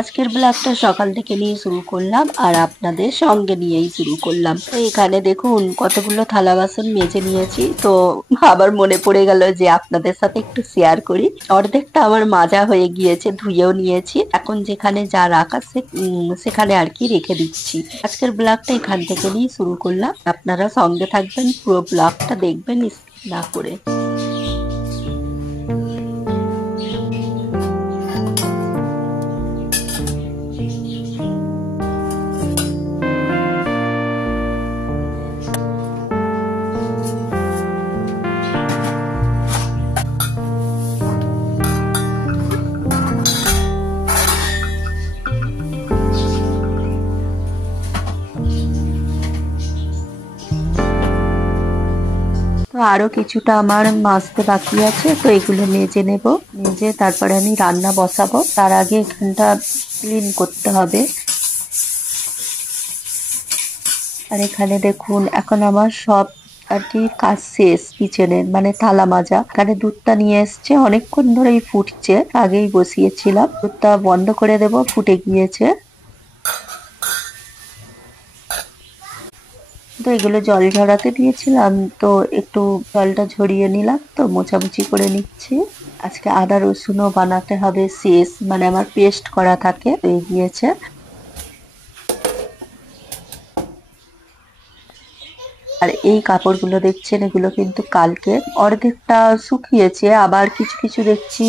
আজকের ব্লগটা সকাল থেকে নিয়ে শুরু করলাম আর আপনাদের সঙ্গে নিয়েই শুরু করলাম। তো এখানে দেখুন কতগুলো থালা বাসন মেজে নিয়েছি, তো আবার মনে পড়ে গেল যে আপনাদের সাথে একটু শেয়ার করি। অর্ধেকটা আমার মাজা হয়ে গিয়েছে, ধুয়েও নিয়েছি, এখন যেখানে যা রাখা সেখানে আর কি রেখে দিচ্ছি। আজকের ব্লগটা এখান থেকে নিয়ে শুরু করলাম, আপনারা সঙ্গে থাকবেন, পুরো ব্লগটা দেখবেন স্কিপ না করে। তো আরো কিছুটা আমার মাজতে বাকি আছে, তো এগুলো মেজে নেব। মেজে তারপরে আমি রান্না বসাবো। তার আগে এখানটা ক্লিন করতে হবে। আর এখানে দেখুন এখন আমার সব আর কি কাজ শেষ কিচেনের, মানে থালা মাজা। এখানে দুধটা নিয়ে এসছে, অনেকক্ষণ ধরেই ফুটছে, আগেই বসিয়েছিলাম। দুধটা বন্ধ করে দেব, ফুটে গিয়েছে। তো এগুলো জল ঝরাতে দিয়েছিলাম, তো একটু জলটা ঝরিয়ে নিলাম, তো মোছামুছি করে নিচ্ছি। আজকে আদা রসুনও বানাতে হবে শেষ, মানে আমার পেস্ট করা থাকে, হয়ে গিয়েছে। আর এই কাপড়গুলো দেখছেন, এগুলো কিন্তু কালকে অর্ধেকটা শুকিয়েছে, আবার কিছু কিছু দেখছি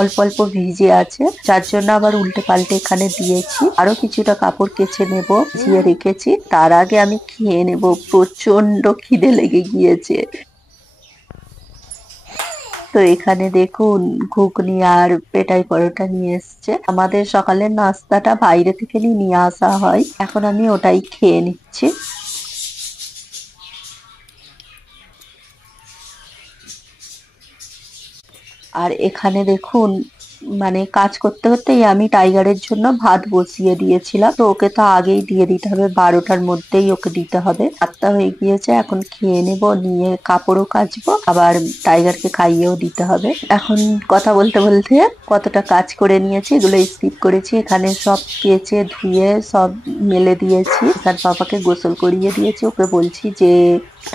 অল্প অল্প ভিজে আছে, যার জন্য আবার উল্টে পাল্টে এখানে দিয়েছি। আরো কিছুটা কাপড় কেচে নেব, ভিজিয়ে রেখেছি। তার আগে আমি খেয়ে নেব, প্রচন্ড খিদে লেগে গিয়েছে। তো এখানে দেখুন ঘুগনি আর পেটাই পরোটা নিয়ে এসছে। আমাদের সকালের নাস্তাটা বাইরে থেকে নিয়ে আসা হয়, এখন আমি ওটাই খেয়ে নিচ্ছি। আর এখানে দেখুন, মানে কাজ করতে করতেই আমি টাইগারের জন্য ভাত বসিয়ে দিয়েছিলাম, তো ওকে তো আগেই দিয়ে দিতে হবে, 12টার মধ্যেই ওকে দিতে হবে। 7টা হয়ে গিয়েছে, এখন খেয়ে নেব, নিয়ে কাপড়ও কাচবো, আবার টাইগারকে খাইয়েও দিতে হবে। এখন কথা বলতে বলতে কতটা কাজ করে নিয়েছি, এগুলো স্কিপ করেছি। এখানে সব কেচে ধুয়ে সব মেলে দিয়েছি, তার পাপাকে গোসল করিয়ে দিয়েছি, ওকে বলছি যে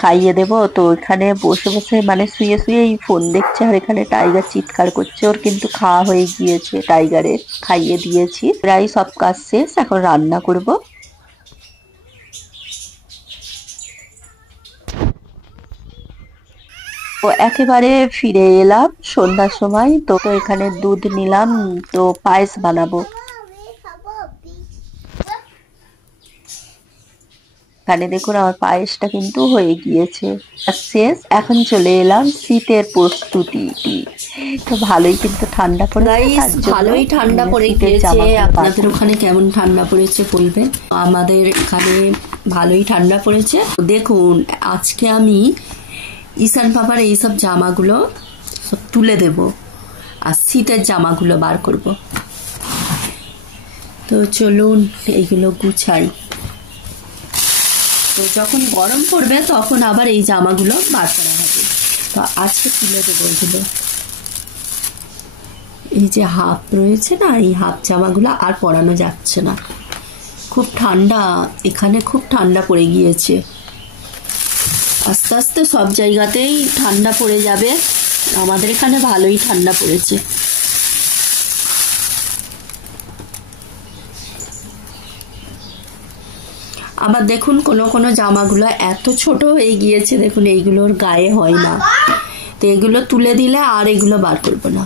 খাইয়ে দেব। তো এখানে বসে বসে মানে শুয়ে শুয়েই ফোন দেখছে, আর এখানে টাইগার চিৎকার করছে। ওর কিন্তু খাওয়া হয়ে গিয়েছে, টাইগারের খাইয়ে দিয়েছি, প্রায় সব কাজ শেষ, এখন রান্না করব। তো একেবারে ফিরে এলাম সন্ধ্যার সময়, তো এখানে দুধ নিলাম, তো পায়েস বানাবো। এখানে দেখুন আমার পায়েসটা কিন্তু হয়ে গিয়েছে, শেষ। এখন চলে এলাম শীতের প্রস্তুতি। তো ভালোই কিন্তু ঠান্ডা পড়েছে, ভালোই ঠান্ডা পড়ে গিয়েছে। আপনাদের ওখানে কেমন ঠান্ডা পড়েছে বলবেন। আমাদের এখানে ভালোই ঠান্ডা পড়েছে। দেখুন আজকে আমি ঈশান পাপার এইসব জামাগুলো সব তুলে দেব, আর শীতের জামাগুলো বার করব। তো চলুন এইগুলো গুছাই। তো যখন গরম পড়বে তখন আবার এই জামাগুলো বার করা হবে। তো আজকে তুলে দেবো এগুলো। এই যে হাফ রয়েছে না, এই হাফ জামাগুলো আর পরানো যাচ্ছে না, খুব ঠান্ডা, এখানে খুব ঠান্ডা পড়ে গিয়েছে। আস্তে আস্তে সব জায়গাতেই ঠান্ডা পড়ে যাবে, আমাদের এখানে ভালোই ঠান্ডা পড়েছে। আবার দেখুন কোনো কোনো জামাগুলো এত ছোট হয়ে গিয়েছে, দেখুন এইগুলোর গায়ে হয় না, তো এগুলো তুলে দিলে আর এগুলো বার করবো না।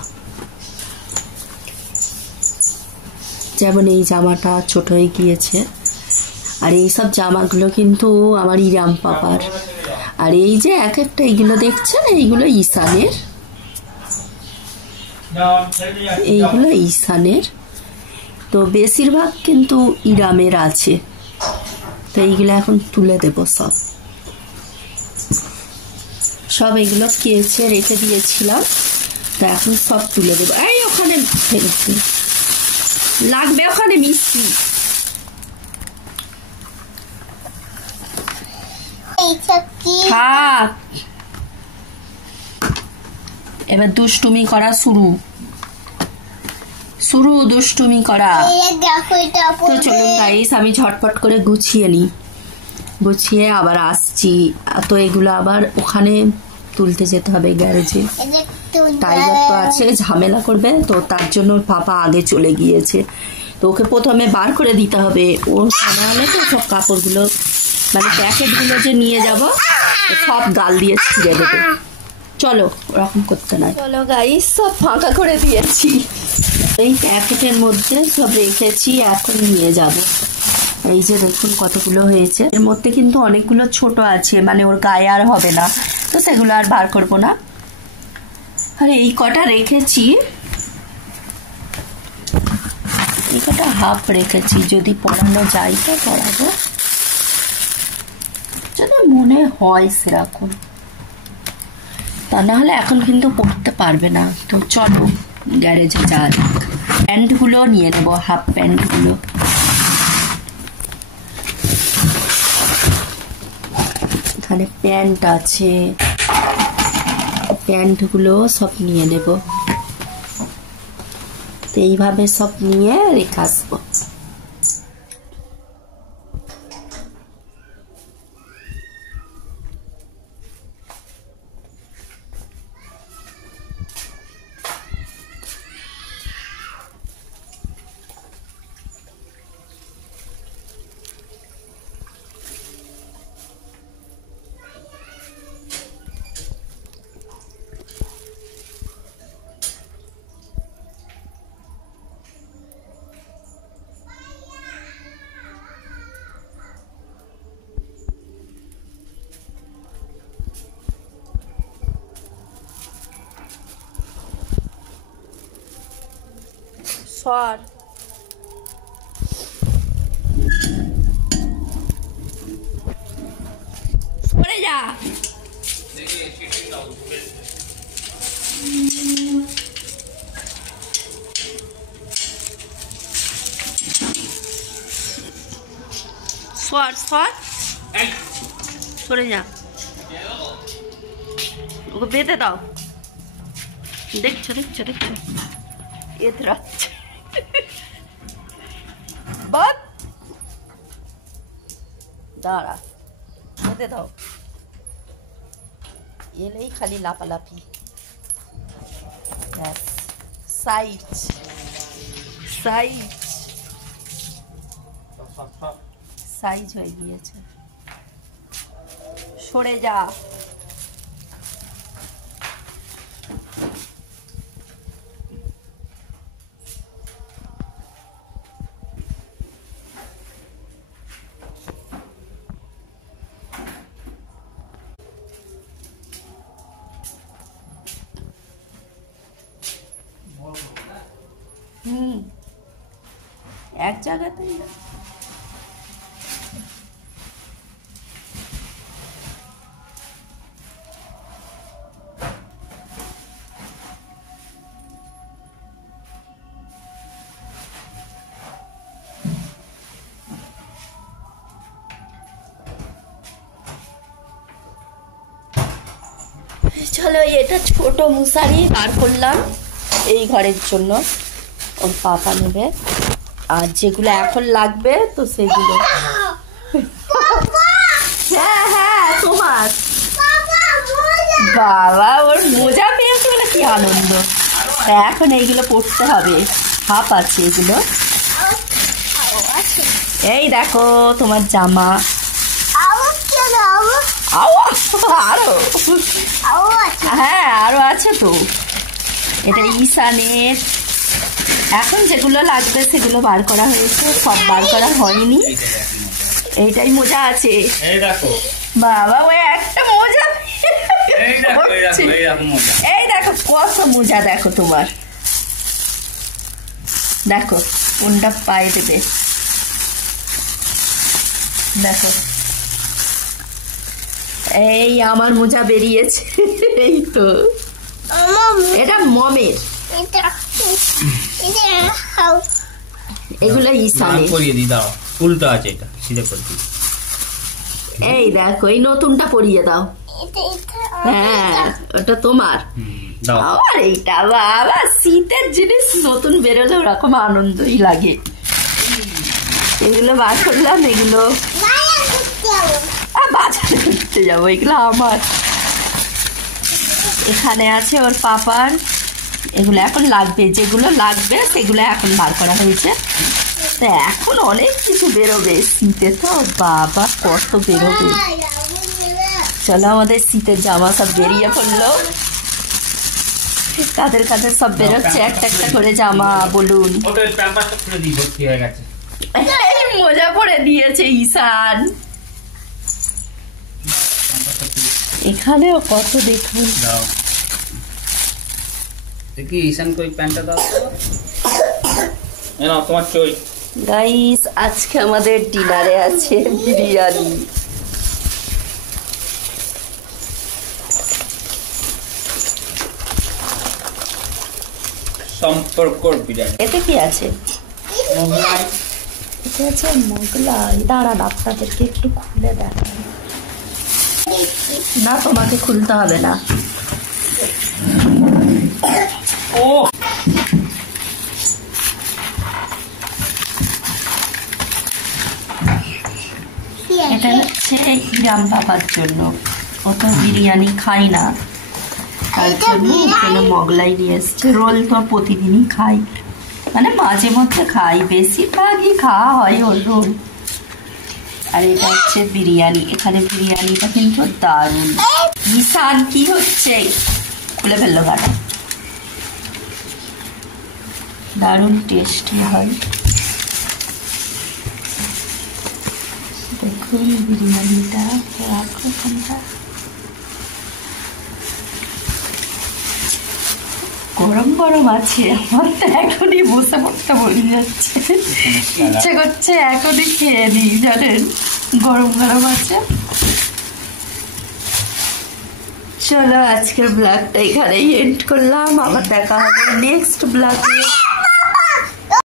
যেমন এই জামাটা ছোট হয়ে গিয়েছে, আর এই সব জামাগুলো কিন্তু আমার ইরাম পাপার। আর এই যে এক একটা এইগুলো দেখছেন, এইগুলো ঈশানের, এইগুলো ঈশানের, তো বেশিরভাগ কিন্তু ইরামের আছে। তো এইগুলো এখন তুলে দেব সব সব এগুলো কেচে রেখে দিয়েছিলাম, তো এখন সব তুলে দেবো। এই ওখানে ফেলেছি, লাগবে ওখানে মিষ্টি। এবার দুষ্টুমি করা শুরু, শুরু দুষ্টুমি করা। তো চলুন গাইস, আমি ঝটপট করে গুছিয়ে নিই, গুছিয়ে আবার আসছি। তো এগুলো আবার ওখানে তুলতে যেতে হবে গ্যারেজে। টাইগার তো আছে, ঝামেলা করবে, তো তার জন্য ওর পাপা আগে চলে গিয়েছে। তো ওকে প্রথমে বার করে দিতে হবে। ও সামনে তো সব কাপড়গুলো মানে প্যাকেটগুলো যে নিয়ে যাব সব গাল দিয়ে ছিঁড়ে দেবে। চলো, ওরকম করতে নাই। চলো গাইস, সব ফাঁকা করে দিয়েছি, এই প্যাকেটের মধ্যে সব রেখেছি, এখন নিয়ে যাব। এই যে দেখুন কতগুলো হয়েছে, এর মধ্যে কিন্তু অনেকগুলো ছোট আছে, মানে ওর গায়ে আর হবে না, তো সেগুলো আর বার করবো না। আর এই কটা রেখেছি, এই কটা হাফ রেখেছি, যদি পড়ানো যায় তো পড়াবো, যদি মনে হয় সেরকম, তা না হলে এখন কিন্তু পড়তে পারবে না। তো চলো গ্যারেজে যাওয়া যাক। প্যান্টগুলো নিয়ে নেবো, হাফ প্যান্টগুলো। এখানে প্যান্ট আছে, প্যান্টগুলো সব নিয়ে নেব। তো এইভাবে সব নিয়ে রেখে আসবো। সর, সরে যা। সর সর, সরে যা, ওকে বেঁধে দাও। দেখছো দেখছো দেখছো, এতে রাখছে বাদ, দাঁড়া, বেঁধে দাও। এলেই খালি লাপালাপি। সাইজ সাইজ সাইজ হয়ে গিয়েছে, সরে যা। এক জায়গাতেই চলো, এটা ছোট মশারি বার করলাম এই ঘরের জন্য, ওর পাপা নেবে। আর যেগুলো এখন লাগবে তো সেগুলো, হ্যাঁ হ্যাঁ তোমার বাবা ওর মোজা পেয়েছে বলে কি আনন্দ। এখন এইগুলো পড়তে হবে, হাফ আছে এগুলো। এই দেখো তোমার জামা, আরো হ্যাঁ আরো আছে তো। এটা ঈশানের, এখন যেগুলো লাগবে সেগুলো বার করা হয়েছে, সব বার করা হয়নি। এইটাই মোজা আছে, বাবা ওই একটা মোজা, এই দেখো কত মোজা, দেখো তোমার, দেখো কোনটা পায়ে দেবে, দেখো এই আমার মোজা বেরিয়েছে। এই তো এটা মমের, এগুলো ঈশানের। উল্টো আছে, এটা সিধে করে দিই। এই দেখো এই নতুনটা পরিয়ে দাও। হ্যাঁ ওটা তোমার। আর এইটা বাবা শীতের জিনিস নতুন বেরোলে ওরকম আনন্দই লাগে। এগুলো বার করলাম, এগুলো বাজারে ঘুরতে যাবো, এগুলো আমার। এখানে আছে ওর পাপার, এগুলো এখন লাগবে, যেগুলো লাগবে সেগুলো এখন বার করা হয়েছে। তো এখন অনেক কিছু বেরোবে শীতে, তো বাবা কত বেরোবে। চলো আমাদের শীতের জামা সব বেরিয়ে পড়লো, কাদের কাদের সব বেরোচ্ছে একটা একটা করে জামা। বলুন মজা করে দিয়েছে ঈশান। এখানেও কত দেখুন। দেখি ঈশান কই প্যান্টটা দাও তো, তোমার চই। গাইস আজকে আমাদের ডিনারে আছে বিরিয়ানি। সম্পর্কর বিরিয়ানি। এতে কি আছে? মোগলাই। এতে আছে মোগলাই। দাঁড়ান আপনাদেরকে একটু খুলে দেখাই। না তোমাকে খুলতে হবে না। ও এটা হচ্ছে ইরাম বাবার জন্য, ও তো বিরিয়ানি খাই না, তার জন্য ওখানে মোগলাই নিয়ে এসছে। রোল তো প্রতিদিনই খাই, মানে মাঝে মধ্যে খাই, বেশিরভাগই খাওয়া হয় ওর রোল। আর এটা হচ্ছে বিরিয়ানি। এখানে বিরিয়ানিটা কিন্তু দারুণ। ঈশান কি হচ্ছে? খুলে ফেললো গাটা। দারুণ টেস্টি হয়। দেখুন বিরিয়ানিটা গরম গরম আছে। আমার তো এখনই বসে পড়তে বলে যাচ্ছে, ইচ্ছে করছে এখনই খেয়ে নিই, জানেন গরম গরম আছে। চলো আজকের ব্লগটা এখানেই এন্ড করলাম, আবার দেখা হবে নেক্সট ব্লগে।